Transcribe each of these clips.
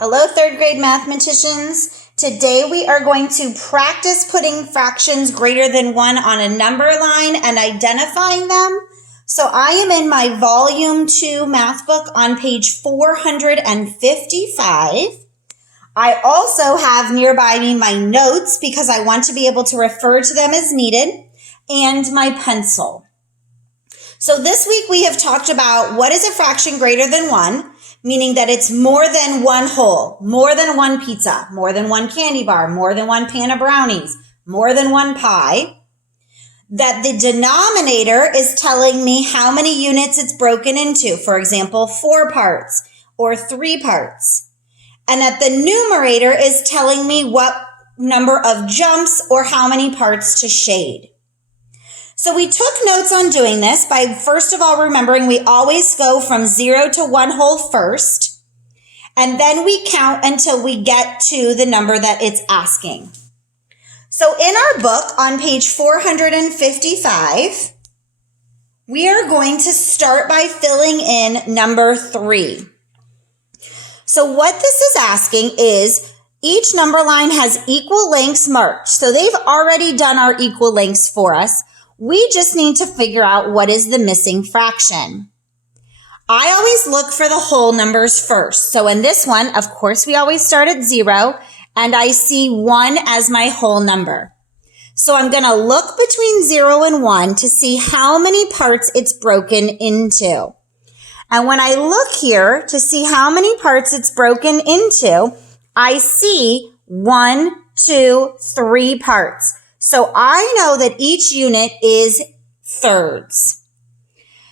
Hello, third grade mathematicians. Today we are going to practice putting fractions greater than 1 on a number line and identifying them. So I am in my volume 2 math book on page 455. I also have nearby me my notes because I want to be able to refer to them as needed, and my pencil. So this week we have talked about what is a fraction greater than 1, meaning that it's more than one whole, more than one pizza, more than one candy bar, more than one pan of brownies, more than one pie. That the denominator is telling me how many units it's broken into. For example, 4 parts or 3 parts. And that the numerator is telling me what number of jumps or how many parts to shade. So we took notes on doing this by first of all remembering we always go from 0 to 1 whole first, and then we count until we get to the number that it's asking. So in our book on page 455, we are going to start by filling in number 3. So what this is asking is each number line has equal lengths marked. So they've already done our equal lengths for us. We just need to figure out what is the missing fraction. I always look for the whole numbers first. So in this one, of course, we always start at 0, and I see 1 as my whole number. So I'm going to look between 0 and 1 to see how many parts it's broken into. And when I look here to see how many parts it's broken into, I see 1, 2, 3 parts. So I know that each unit is thirds.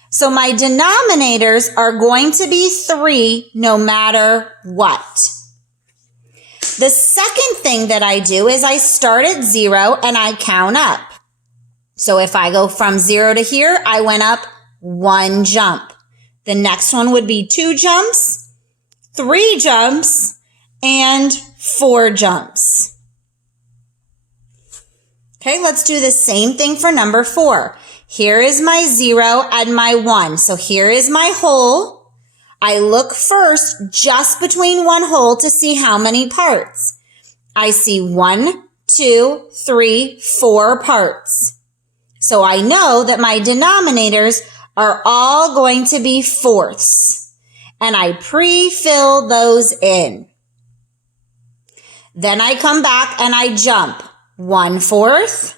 So my denominators are going to be 3 no matter what. The second thing that I do is I start at 0 and I count up. So if I go from 0 to here, I went up 1 jump. The next one would be 2 jumps, 3 jumps, and 4 jumps. Okay, let's do the same thing for number 4. Here is my 0 and my 1. So here is my whole. I look first just between one whole to see how many parts. I see 1, 2, 3, 4 parts. So I know that my denominators are all going to be fourths. And I pre-fill those in. Then I come back and I jump. 1/4,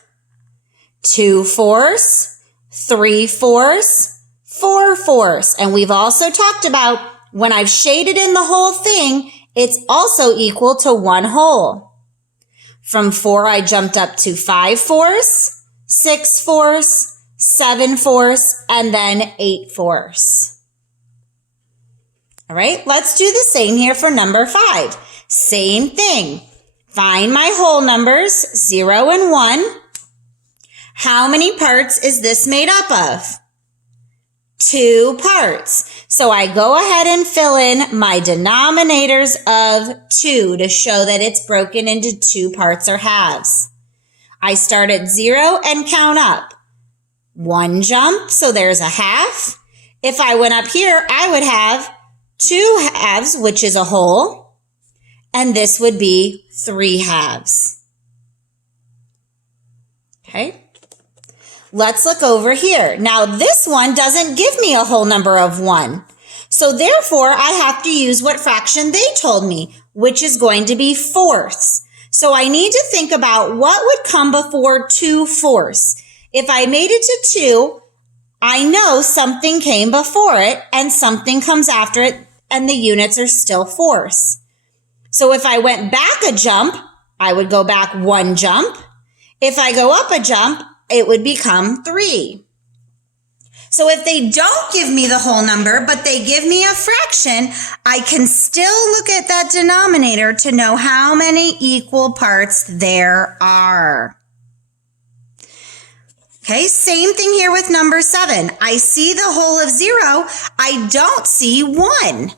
2/4, 3/4, 4/4. And we've also talked about when I've shaded in the whole thing, it's also equal to 1 whole. From 4, I jumped up to 5/4, 6/4, 7/4, and then 8/4. All right, let's do the same here for number 5. Same thing. Find my whole numbers, 0 and 1. How many parts is this made up of? 2 parts. So I go ahead and fill in my denominators of 2 to show that it's broken into 2 parts or halves. I start at 0 and count up. 1 jump, so there's a half. If I went up here, I would have 2 halves, which is a whole. And this would be 3 halves. Okay. Let's look over here. Now this one doesn't give me a whole number of 1. So therefore I have to use what fraction they told me, which is going to be fourths. So I need to think about what would come before 2/4. If I made it to 2, I know something came before it and something comes after it, and the units are still fourths. So if I went back a jump, I would go back 1 jump. If I go up a jump, it would become 3. So if they don't give me the whole number, but they give me a fraction, I can still look at that denominator to know how many equal parts there are. Okay, same thing here with number 7. I see the whole of 0. I don't see 1.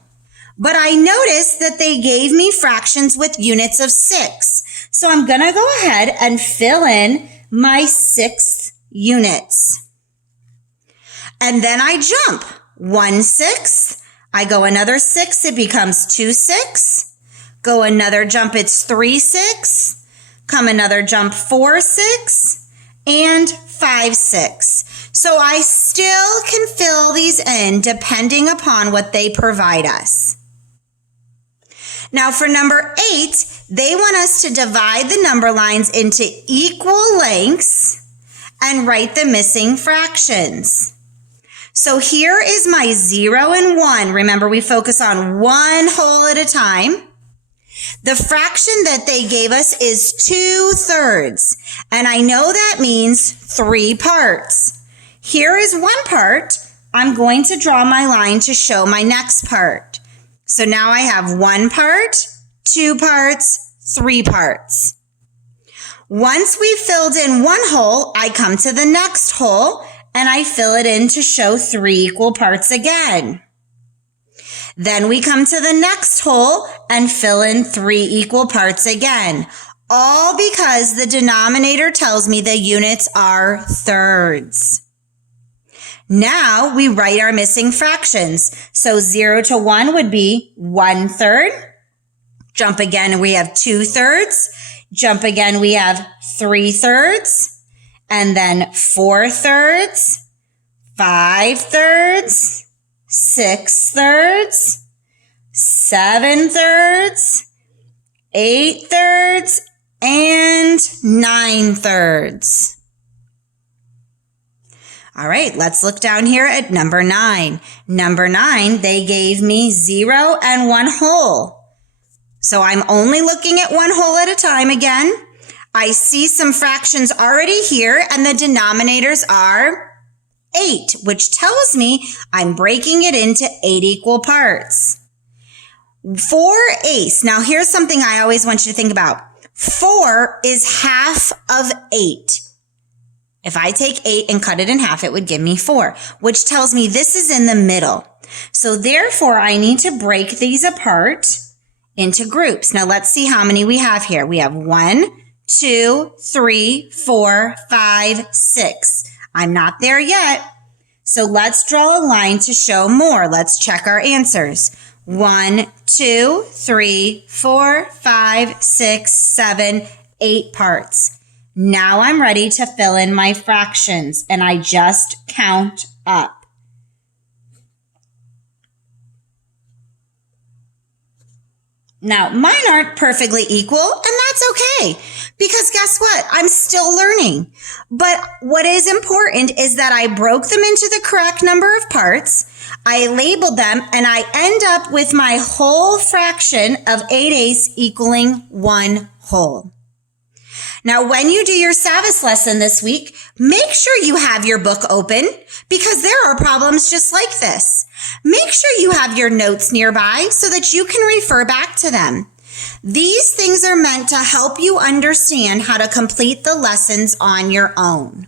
But I noticed that they gave me fractions with units of 6. So I'm going to go ahead and fill in my 6 units. And then I jump. 1/6. I go another 6. It becomes 2/6. Go another jump, it's 3, 6. Come another jump, 4, 6, and 5, 6. So I still can fill these in depending upon what they provide us. Now for number 8, they want us to divide the number lines into equal lengths and write the missing fractions. So here is my 0 and 1. Remember, we focus on one whole at a time. The fraction that they gave us is 2/3, and I know that means 3 parts. Here is 1 part. I'm going to draw my line to show my next part. So now I have 1 part, 2 parts, 3 parts. Once we've filled in 1 hole, I come to the next hole and I fill it in to show 3 equal parts again. Then we come to the next hole and fill in 3 equal parts again, all because the denominator tells me the units are thirds. Now we write our missing fractions. So 0 to 1 would be 1/3. Jump again, we have 2/3. Jump again, we have 3/3. And then 4/3, 5/3, 6/3, 7/3, 8/3, and 9/3. All right, let's look down here at number 9. Number 9, they gave me 0 and 1 whole. So I'm only looking at 1 whole at a time again. I see some fractions already here, and the denominators are 8, which tells me I'm breaking it into 8 equal parts. 4/8. Now here's something I always want you to think about. 4 is half of 8. If I take 8 and cut it in half, it would give me 4, which tells me this is in the middle. So therefore, I need to break these apart into groups. Now let's see how many we have here. We have 1, 2, 3, 4, 5, 6. I'm not there yet. So let's draw a line to show more. Let's check our answers. 1, 2, 3, 4, 5, 6, 7, 8 parts. Now I'm ready to fill in my fractions, and I just count up. Now, mine aren't perfectly equal, and that's okay, because guess what? I'm still learning. But what is important is that I broke them into the correct number of parts, I labeled them, and I end up with my whole fraction of 8/8 equaling 1 whole. Now, when you do your Savvas lesson this week, make sure you have your book open, because there are problems just like this. Make sure you have your notes nearby so that you can refer back to them. These things are meant to help you understand how to complete the lessons on your own.